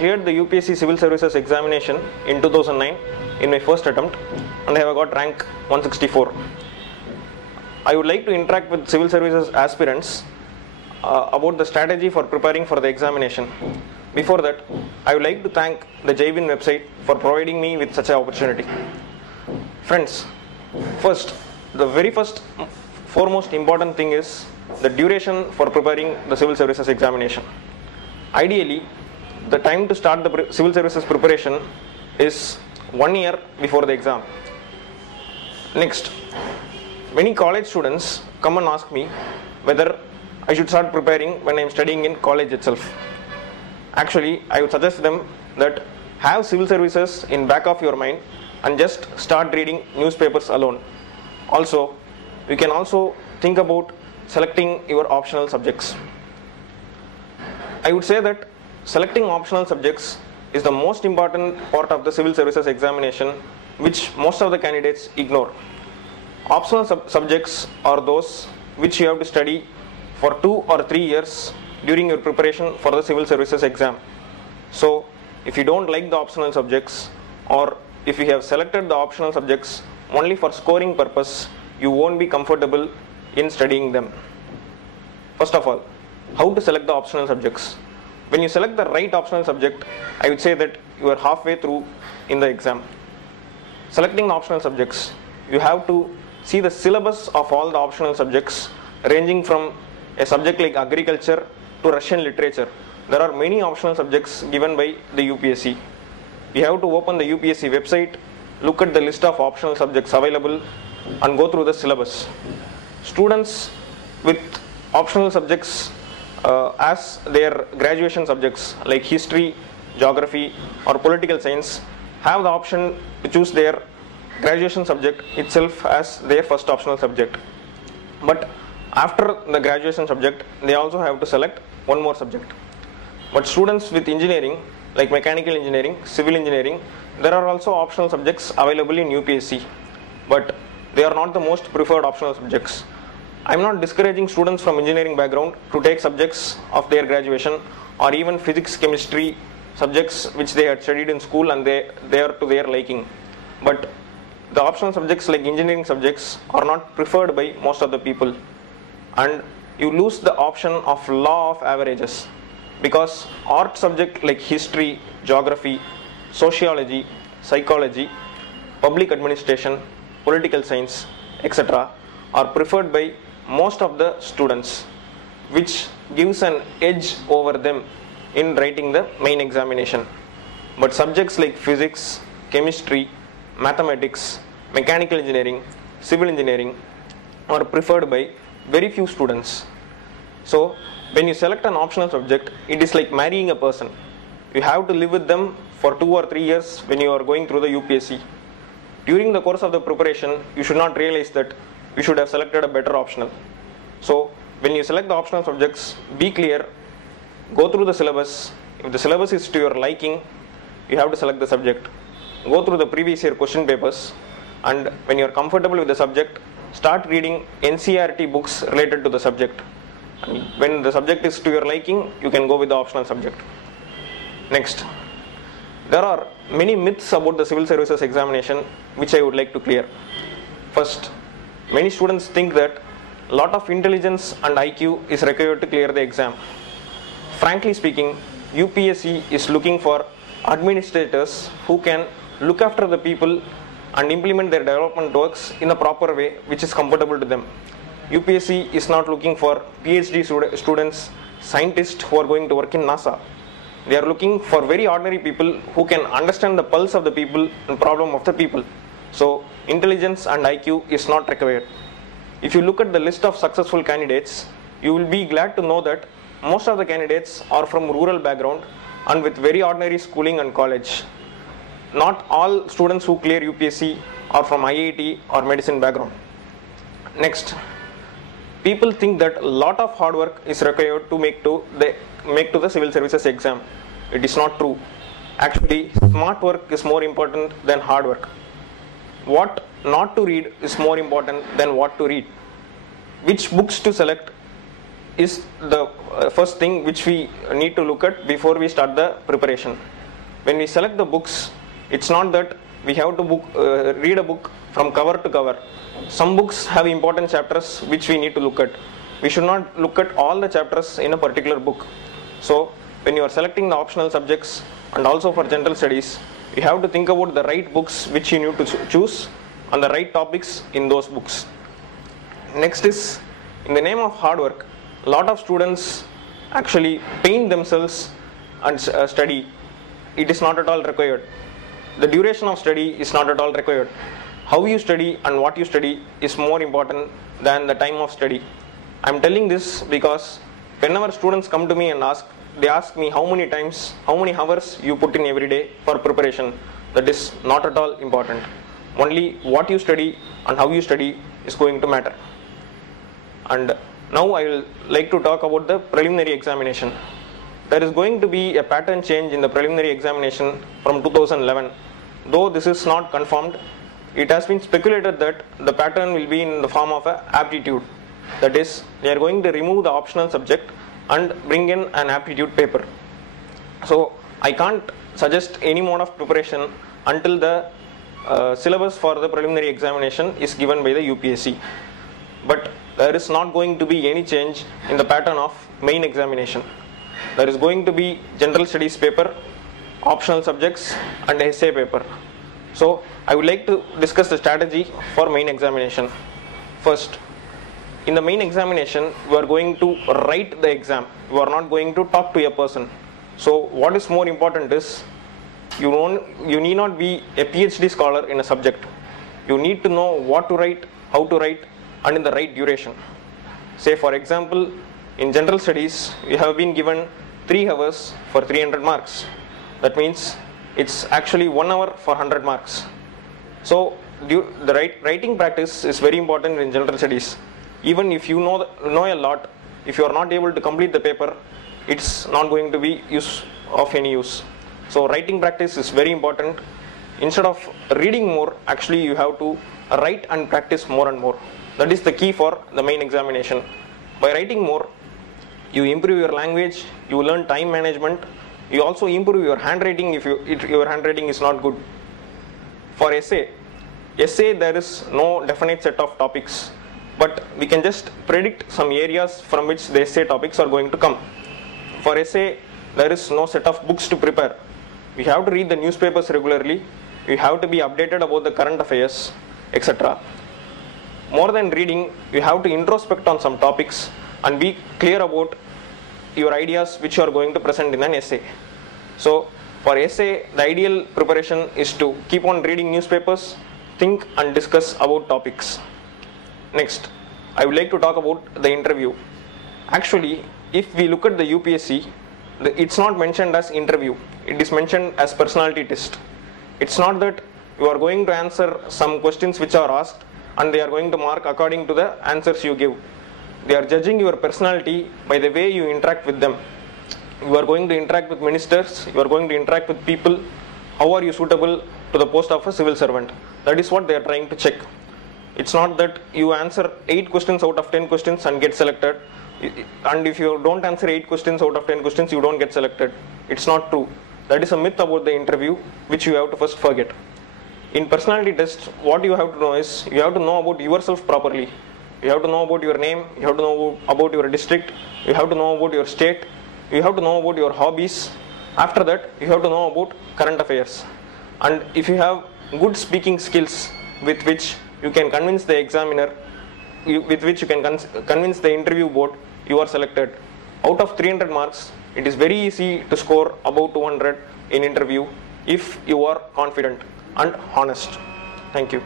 cleared the UPSC Civil Services examination in 2009 in my first attempt, and I have got rank 164. I would like to interact with civil services aspirants about the strategy for preparing for the examination. Before that, I would like to thank the Aravind website for providing me with such an opportunity. Friends, the foremost important thing is the duration for preparing the civil services examination. Ideally, the time to start the civil services preparation is 1 year before the exam. Next, many college students come and ask me whether I should start preparing when I am studying in college itself. Actually, I would suggest them that have civil services in back of your mind and just start reading newspapers alone. Also, you can also think about selecting your optional subjects. I would say that selecting optional subjects is the most important part of the civil services examination, which most of the candidates ignore. Optional subjects are those which you have to study for 2 or 3 years during your preparation for the civil services exam. So, if you don't like the optional subjects, or if you have selected the optional subjects only for scoring purpose, you won't be comfortable in studying them. First of all, how to select the optional subjects? When you select the right optional subject, I would say that you are halfway through in the exam. Selecting the optional subjects, you have to see the syllabus of all the optional subjects, ranging from a subject like agriculture to Russian literature. There are many optional subjects given by the UPSC. You have to open the UPSC website, look at the list of optional subjects available, and go through the syllabus. Students with optional subjects as their graduation subjects like history, geography, or political science have the option to choose their graduation subject itself as their first optional subject. But after the graduation subject, they also have to select one more subject. But students with engineering like mechanical engineering, civil engineering, there are also optional subjects available in UPSC, but they are not the most preferred optional subjects. I am not discouraging students from engineering background to take subjects of their graduation, or even physics, chemistry subjects which they had studied in school and they are to their liking. But the optional subjects like engineering subjects are not preferred by most of the people, and you lose the option of law of averages, because art subject like history, geography, sociology, psychology, public administration, political science, etc. are preferred by most of the students, which gives an edge over them in writing the main examination. But subjects like physics, chemistry, mathematics, mechanical engineering, civil engineering are preferred by very few students. So, when you select an optional subject, it is like marrying a person. You have to live with them for 2 or 3 years when you are going through the UPSC. During the course of the preparation, you should not realize that you should have selected a better optional. So, when you select the optional subjects, be clear, go through the syllabus. If the syllabus is to your liking, you have to select the subject. Go through the previous year question papers, and when you are comfortable with the subject, start reading NCERT books related to the subject. And when the subject is to your liking, you can go with the optional subject. Next, there are many myths about the civil services examination which I would like to clear. First, many students think that a lot of intelligence and IQ is required to clear the exam. Frankly speaking, UPSC is looking for administrators who can look after the people and implement their development works in a proper way which is comfortable to them. UPSC is not looking for PhD students, scientists who are going to work in NASA. They are looking for very ordinary people who can understand the pulse of the people and problem of the people. So, intelligence and IQ is not required. If you look at the list of successful candidates, you will be glad to know that most of the candidates are from rural background and with very ordinary schooling and college. Not all students who clear UPSC are from IIT or medicine background. Next, people think that a lot of hard work is required to make to the civil services exam. It is not true. Actually, smart work is more important than hard work. What not to read is more important than what to read. Which books to select is the first thing which we need to look at before we start the preparation. When we select the books, it's not that we have to read a book from cover to cover. Some books have important chapters which we need to look at. We should not look at all the chapters in a particular book. So when you are selecting the optional subjects and also for general studies, you have to think about the right books which you need to choose and the right topics in those books. Next is, in the name of hard work, a lot of students actually pain themselves and study. It is not at all required. The duration of study is not at all required. How you study and what you study is more important than the time of study. I am telling this because whenever students come to me and they ask me how many hours you put in every day for preparation. That is not at all important. Only what you study and how you study is going to matter. And now I will like to talk about the preliminary examination. There is going to be a pattern change in the preliminary examination from 2011. Though this is not confirmed, it has been speculated that the pattern will be in the form of an aptitude. That is, they are going to remove the optional subject and bring in an aptitude paper. So I can't suggest any mode of preparation until the syllabus for the preliminary examination is given by the UPSC. But there is not going to be any change in the pattern of main examination. There is going to be general studies paper, optional subjects and essay paper. So I would like to discuss the strategy for main examination. First, in the main examination, you are going to write the exam. You are not going to talk to a person. So what is more important is, you need not be a PhD scholar in a subject. You need to know what to write, how to write, and in the right duration. Say for example, in general studies, you have been given 3 hours for 300 marks. That means it's actually 1 hour for 100 marks. So the writing practice is very important in general studies. Even if you know a lot, if you are not able to complete the paper, it's not going to be of any use. So writing practice is very important. Instead of reading more, actually you have to write and practice more and more. That is the key for the main examination. By writing more, you improve your language, you learn time management, you also improve your handwriting if your handwriting is not good. For essay there is no definite set of topics, but we can just predict some areas from which the essay topics are going to come. For essay, there is no set of books to prepare. We have to read the newspapers regularly, we have to be updated about the current affairs, etc. More than reading, you have to introspect on some topics and be clear about your ideas which you are going to present in an essay. So for essay, the ideal preparation is to keep on reading newspapers, think and discuss about topics. Next, I would like to talk about the interview. Actually, if we look at the UPSC, it's not mentioned as interview, it is mentioned as personality test. It's not that you are going to answer some questions which are asked and they are going to mark according to the answers you give. They are judging your personality by the way you interact with them. You are going to interact with ministers, you are going to interact with people. How are you suitable to the post of a civil servant? That is what they are trying to check. It's not that you answer 8 questions out of 10 questions and get selected, and if you don't answer 8 questions out of 10 questions, you don't get selected. It's not true. That is a myth about the interview which you have to first forget. In personality test, what you have to know is, you have to know about yourself properly. You have to know about your name, you have to know about your district, you have to know about your state, you have to know about your hobbies. After that, you have to know about current affairs. And if you have good speaking skills with which you can convince the examiner, with which you can convince the interview board, you are selected. Out of 300 marks, it is very easy to score about 200 in interview if you are confident and honest. Thank you.